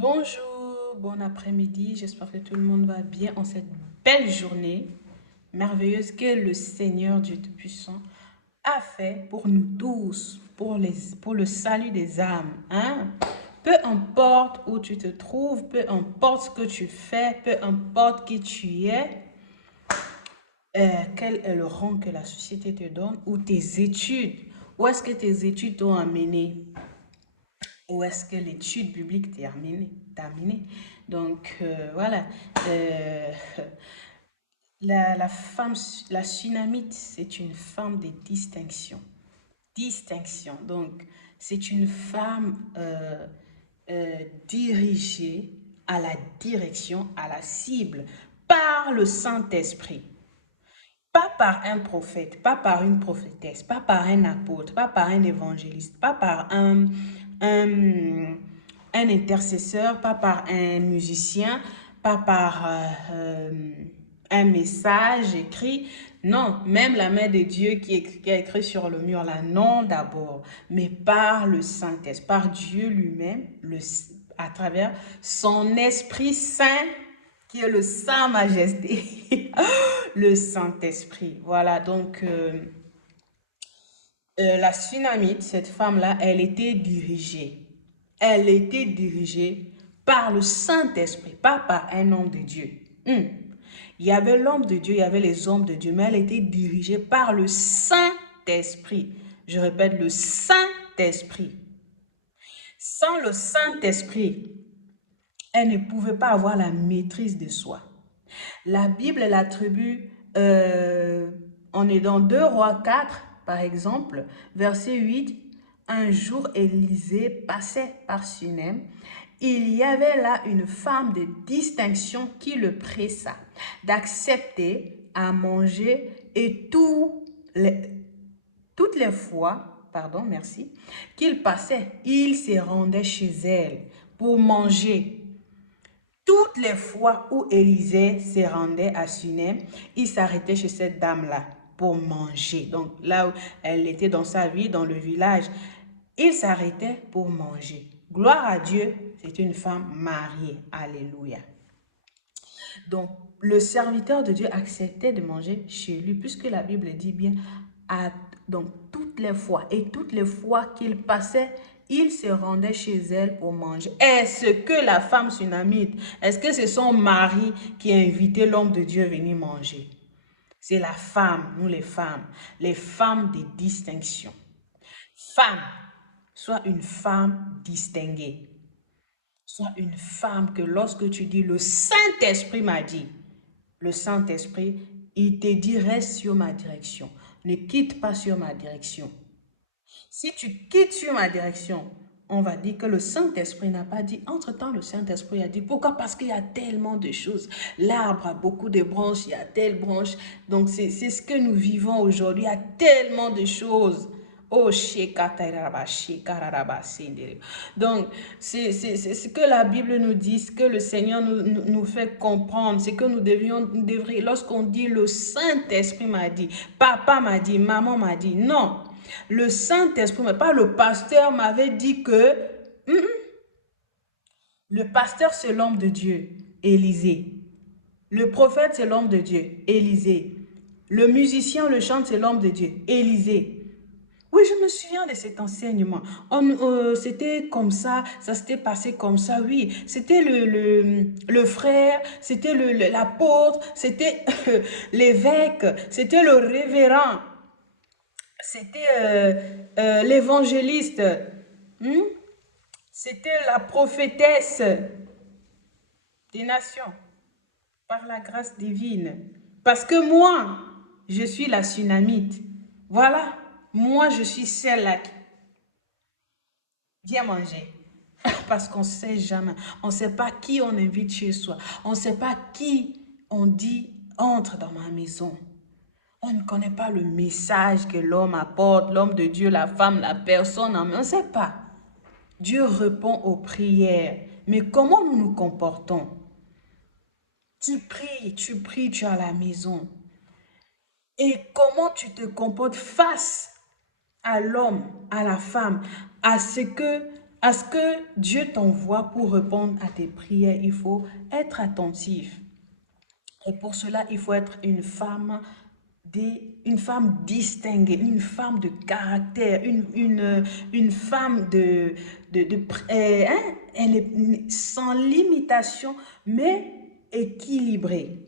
Bonjour, bon après-midi, j'espère que tout le monde va bien en cette belle journée merveilleuse que le Seigneur Dieu Tout-Puissant a fait pour nous tous, pour le salut des âmes. Hein? Peu importe où tu te trouves, peu importe ce que tu fais, peu importe qui tu es, quel est le rang que la société te donne ou tes études, où est-ce que tes études t'ont amené? Où est-ce que l'étude biblique t'a amené? Donc, voilà. Euh, la femme, la Sunamite, c'est une femme de distinction. Distinction. Donc, c'est une femme dirigée à la direction, à la cible, par le Saint-Esprit. Pas par un prophète, pas par une prophétesse, pas par un apôtre, pas par un évangéliste, pas par un, un intercesseur, pas par un musicien, pas par un message écrit. Non, même la main de Dieu qui a écrit sur le mur, là, non d'abord, mais par le Saint-Esprit, par Dieu lui-même, à travers son Esprit Saint qui est le Saint Majesté, le Saint-Esprit. Voilà, donc la Sunamite, cette femme-là, elle était dirigée. Elle était dirigée par le Saint-Esprit, pas par un homme de Dieu. Il y avait l'homme de Dieu, il y avait les hommes de Dieu, mais elle était dirigée par le Saint-Esprit. Je répète, le Saint-Esprit. Sans le Saint-Esprit, elle ne pouvait pas avoir la maîtrise de soi. La Bible l'attribue, on est dans 2 Rois 4, par exemple, verset 8. Un jour, Élisée passait par Sunem. Il y avait là une femme de distinction qui le pressa d'accepter à manger et toutes les fois, pardon, merci, qu'il passait, il se rendait chez elle pour manger. Toutes les fois où Élisée se rendait à Sunem, il s'arrêtait chez cette dame-là pour manger. Donc là où elle était dans sa vie, dans le village, il s'arrêtait pour manger. Gloire à Dieu, c'est une femme mariée. Alléluia. Donc le serviteur de Dieu acceptait de manger chez lui, puisque la Bible dit bien, donc toutes les fois qu'il passait, il se rendait chez elle pour manger. Est-ce que la femme sunamite, est-ce que c'est son mari qui a invité l'homme de Dieu à venir manger? C'est la femme, nous les femmes de distinction. Femme, soit une femme distinguée. Sois une femme que lorsque tu dis le Saint-Esprit m'a dit, le Saint-Esprit, il te dit reste sur ma direction. Ne quitte pas sur ma direction. Si tu quittes sur ma direction, on va dire que le Saint-Esprit n'a pas dit. Entre-temps, le Saint-Esprit a dit. Pourquoi? Parce qu'il y a tellement de choses. L'arbre a beaucoup de branches, il y a telle branche. Donc, c'est ce que nous vivons aujourd'hui. Il y a tellement de choses. Oh, donc, c'est ce que la Bible nous dit, ce que le Seigneur nous fait comprendre, c'est que nous devrions, lorsqu'on dit le Saint-Esprit m'a dit, papa m'a dit, maman m'a dit, non. Le Saint-Esprit, mais pas le pasteur m'avait dit que le pasteur c'est l'homme de Dieu, Élisée. Le prophète c'est l'homme de Dieu, Élisée. Le musicien, le chante c'est l'homme de Dieu, Élisée. Oui, je me souviens de cet enseignement. C'était comme ça s'était passé comme ça, oui. C'était le frère, c'était l'apôtre, c'était l'évêque, c'était le révérend, c'était l'évangéliste, hmm? C'était la prophétesse des nations par la grâce divine. Parce que moi, je suis la Sunamite. Voilà, moi je suis celle-là qui vient manger. Parce qu'on ne sait jamais. On ne sait pas qui on invite chez soi. On ne sait pas qui on dit entre dans ma maison. On ne connaît pas le message que l'homme apporte, l'homme de Dieu, la femme, la personne. On ne sait pas. Dieu répond aux prières. Mais comment nous nous comportons? Tu pries, tu es à la maison. Et comment tu te comportes face à l'homme, à la femme, à ce que à ce que Dieu t'envoie pour répondre à tes prières, il faut être attentif. Et pour cela, il faut être une femme distinguée, une femme de caractère, une femme elle est sans limitation, mais équilibrée.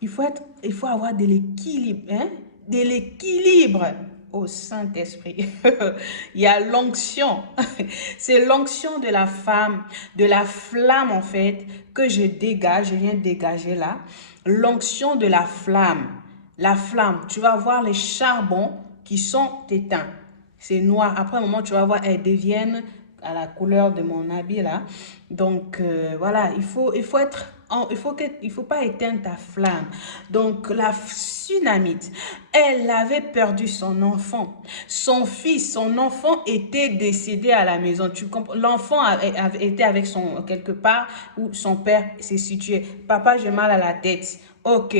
Il faut avoir de l'équilibre, hein? De l'équilibre au Saint-Esprit. Il y a l'onction. C'est l'onction de la femme, de la flamme en fait, que je dégage, je viens de dégager là. L'onction de la flamme. La flamme, tu vas voir les charbons qui sont éteints. C'est noir. Après un moment, tu vas voir, elles deviennent à la couleur de mon habit là. Donc voilà, il faut être, il faut pas éteindre ta flamme. Donc la Sunamite, elle avait perdu son enfant, son fils, son enfant était décédé à la maison. Tu comprends? L'enfant avait été avec son quelque part où son père s'est situé. Papa, j'ai mal à la tête. Ok.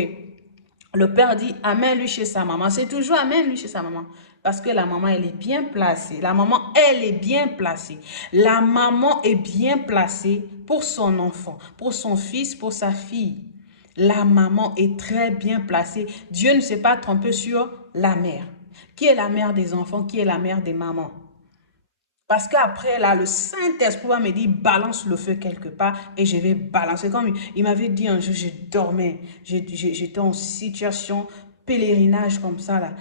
Le père dit, amène-lui chez sa maman. C'est toujours amène-lui chez sa maman. Parce que la maman, elle est bien placée. La maman, elle est bien placée. La maman est bien placée pour son enfant, pour son fils, pour sa fille. La maman est très bien placée. Dieu ne s'est pas trompé sur la mère. Qui est la mère des enfants? Qui est la mère des mamans? Parce qu'après, là, le Saint-Esprit me dit, balance le feu quelque part et je vais balancer. Comme il m'avait dit un jour, je dormais, j'étais en situation pèlerinage comme ça, là.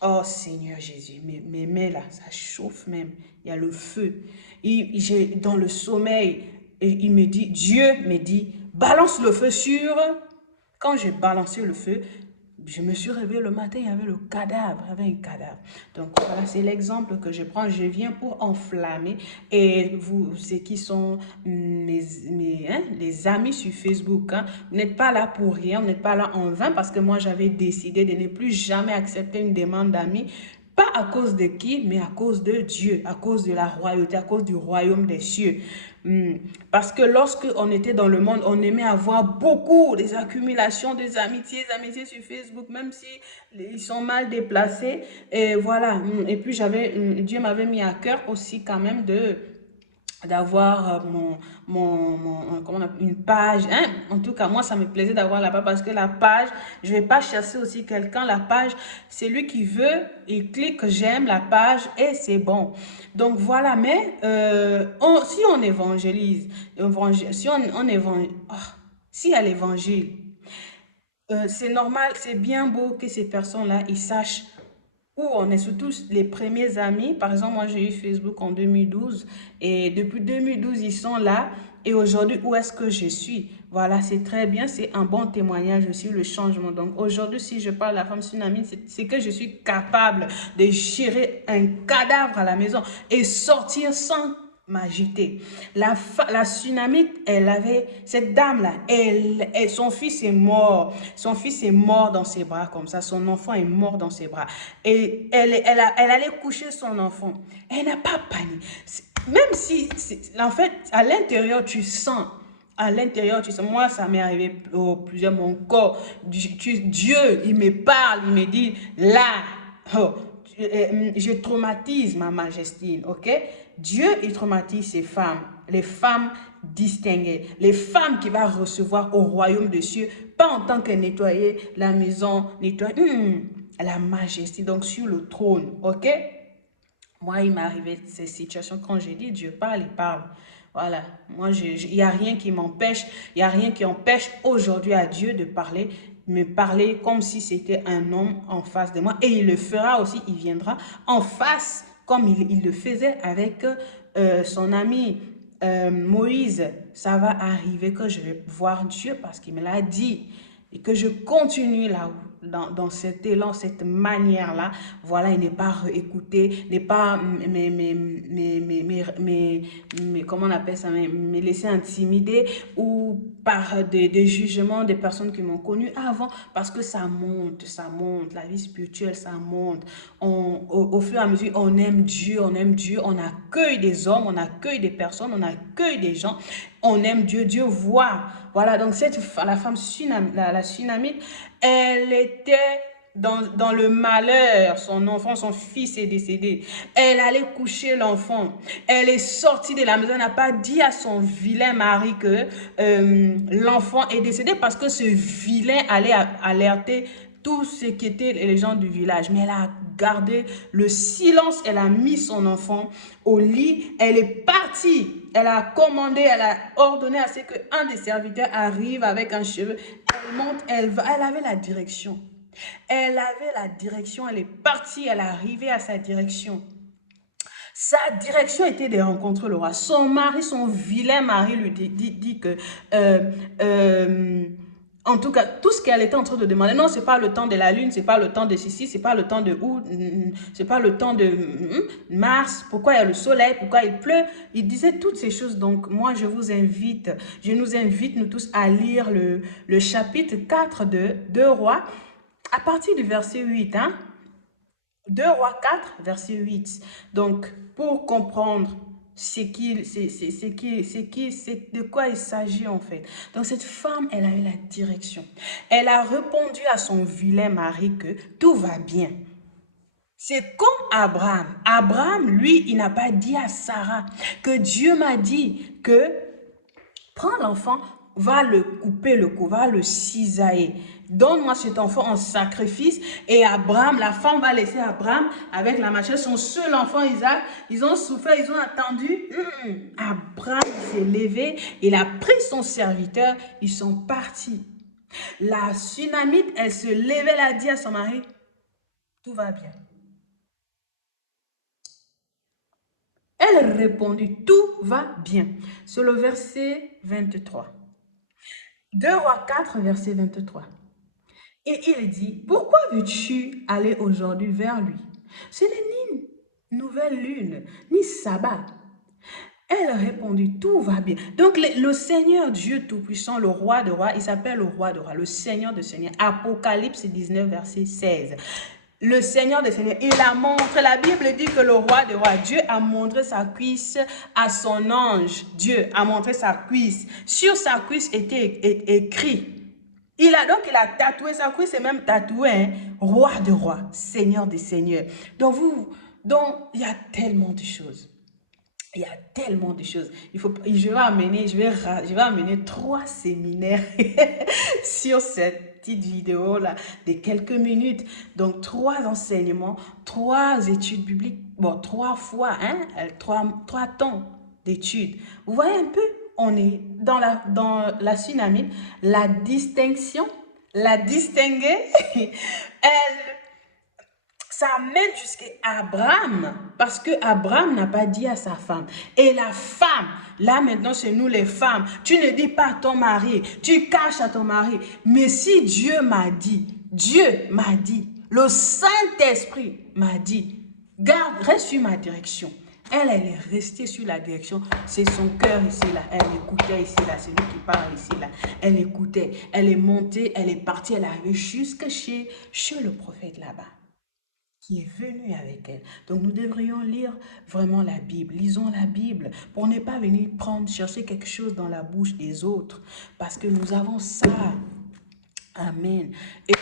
Oh Seigneur Jésus, mes mains, là, ça chauffe même. Il y a le feu. Dans le sommeil, il me dit, Dieu me dit, balance le feu sur... Quand j'ai balancé le feu, je me suis réveillée le matin, il y avait le cadavre, il y avait un cadavre. Donc voilà, c'est l'exemple que je prends. Je viens pour enflammer. Et vous, ceux qui sont les amis sur Facebook, hein, vous n'êtes pas là pour rien, vous n'êtes pas là en vain parce que moi, j'avais décidé de ne plus jamais accepter une demande d'amis. Pas à cause de qui, mais à cause de Dieu, à cause de la royauté, à cause du royaume des cieux. Parce que lorsque on était dans le monde, on aimait avoir beaucoup, des accumulations, des amitiés sur Facebook, même si ils sont mal déplacés. Et voilà. Et puis Dieu m'avait mis à cœur aussi quand même d'avoir comment on appelle, une page, hein? En tout cas moi ça me plaisait d'avoir la page parce que la page, je vais pas chasser aussi quelqu'un. La page, c'est lui qui veut, il clique j'aime la page et c'est bon. Donc voilà. Mais si on évangélise, si à l'évangile, c'est normal, c'est bien beau que ces personnes-là ils sachent où on est, surtout les premiers amis. Par exemple, moi, j'ai eu Facebook en 2012 et depuis 2012, ils sont là. Et aujourd'hui, où est-ce que je suis? Voilà, c'est très bien, c'est un bon témoignage aussi, le changement. Donc aujourd'hui, si je parle à la femme tsunami, c'est que je suis capable de gérer un cadavre à la maison et sortir sans m'agiter. La tsunami, elle avait, cette dame-là, son fils est mort. Son fils est mort dans ses bras comme ça. Son enfant est mort dans ses bras. Et elle allait coucher son enfant. Elle n'a pas paniqué. Même si, en fait, à l'intérieur, tu sens. À l'intérieur, tu sais, moi, ça m'est arrivé plusieurs, mon corps. Dieu, il me parle, il me dit, là, oh, je traumatise ma Majesté, ok? Dieu, il traumatise ces femmes, les femmes distinguées, les femmes qui vont recevoir au royaume des cieux, pas en tant que nettoyer la maison, nettoyer la Majesté, donc sur le trône, ok? Moi, il m'est arrivé ces situations quand j'ai dit Dieu parle, il parle. Voilà, moi, il n'y a rien qui m'empêche, il n'y a rien qui empêche aujourd'hui à Dieu de parler, me parler comme si c'était un homme en face de moi. Et il le fera aussi, il viendra en face comme il le faisait avec son ami Moïse. Ça va arriver que je vais voir Dieu parce qu'il me l'a dit. Et que je continue là dans cet élan, cette manière-là, voilà, et ne pas écouter, ne pas comment on appelle ça, me laisser intimider ou par des jugements des personnes qui m'ont connu avant, parce que ça monte, la vie spirituelle, ça monte. Au fur et à mesure, on aime Dieu, on accueille des hommes, on accueille des personnes, on accueille des gens, on aime Dieu, Dieu voit. Voilà, donc la femme la Sunamite, elle était dans le malheur, son enfant, son fils est décédé. Elle allait coucher l'enfant. Elle est sortie de la maison, elle n'a pas dit à son vilain mari que l'enfant est décédé parce que ce vilain allait alerter tout ce qui était les gens du village. Mais elle a gardé le silence, elle a mis son enfant au lit, elle est partie. Elle a commandé, elle a ordonné à ce qu'un des serviteurs arrive avec un cheveu. Elle monte, elle va, elle avait la direction. Elle avait la direction, elle est partie, elle est arrivée à sa direction. Sa direction était de rencontrer le roi. Son mari, son vilain mari lui dit que, en tout cas, tout ce qu'elle était en train de demander, non, c'est pas le temps de la lune, c'est pas le temps de ceci, c'est pas le temps de août, c'est pas le temps de mars, pourquoi il y a le soleil, pourquoi il pleut. Il disait toutes ces choses. Donc, moi, je nous invite, nous tous, à lire le chapitre 4 de 2 Rois, à partir du verset 8, hein. 2 Rois 4, verset 8. Donc, pour comprendre de quoi il s'agit en fait. Donc, cette femme, elle a eu la direction. Elle a répondu à son vilain mari que tout va bien. C'est comme Abraham. Abraham, lui, il n'a pas dit à Sarah que Dieu m'a dit que prends l'enfant, va le couper le cou, va le cisailler. Donne-moi cet enfant en sacrifice. Et Abraham, la femme va laisser Abraham avec la machette, son seul enfant Isaac. Ils ont souffert, ils ont attendu. Abraham s'est levé, il a pris son serviteur, ils sont partis. La Sunamite, elle se levait, elle a dit à son mari, tout va bien. Elle répondit, tout va bien. C'est le verset 23. 2 Rois 4, verset 23. Et il dit, pourquoi veux-tu aller aujourd'hui vers lui? Ce n'est ni nouvelle lune, ni sabbat. Elle répondit, tout va bien. Donc le Seigneur Dieu Tout-Puissant, le roi de rois, il s'appelle le roi de rois, le Seigneur de seigneurs. Apocalypse 19, verset 16. Le Seigneur des Seigneurs, il a montré, la Bible dit que le roi des rois, Dieu a montré sa cuisse à son ange. Dieu a montré sa cuisse. Sur sa cuisse était écrit. Il a tatoué sa cuisse, c'est même tatoué, hein, roi de rois, Seigneur des Seigneurs. Donc il y a tellement de choses. Il y a tellement de choses. Je vais amener 3 séminaires sur cette petite vidéo là de quelques minutes. Donc 3 enseignements, 3 études bibliques, bon 3 fois, hein, 3 temps d'études. Vous voyez un peu, on est dans la Sunamite, la distinction, la distinguer, ça mène jusqu'à Abraham, parce que Abraham n'a pas dit à sa femme. Et la femme, là maintenant c'est nous les femmes, tu ne dis pas à ton mari, tu caches à ton mari. Mais si Dieu m'a dit, le Saint-Esprit m'a dit, garde, reste sur ma direction. Elle est restée sur la direction. C'est son cœur ici, là. Elle écoutait ici, là. C'est lui qui parle ici, là. Elle écoutait. Elle est montée, elle est partie, elle est arrivée jusque chez le prophète là-bas, qui est venu avec elle. Donc nous devrions lire vraiment la Bible. Lisons la Bible pour ne pas venir chercher quelque chose dans la bouche des autres. Parce que nous avons ça. Amen. Et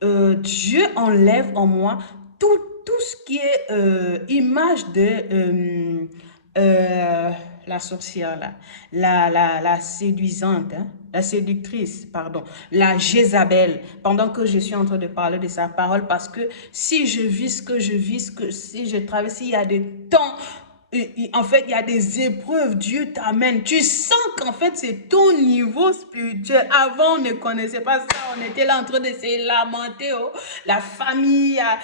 que Dieu enlève en moi tout ce qui est image de la sorcière, là, la séduisante, hein, la séductrice, pardon, la Jézabel, pendant que je suis en train de parler de sa parole, parce que si je vis ce que je vis, si je traverse, il y a des temps, en fait, il y a des épreuves, Dieu t'amène. Tu sens qu'en fait, c'est ton niveau spirituel. Avant, on ne connaissait pas ça. On était là en train de se lamenter. Oh, la famille a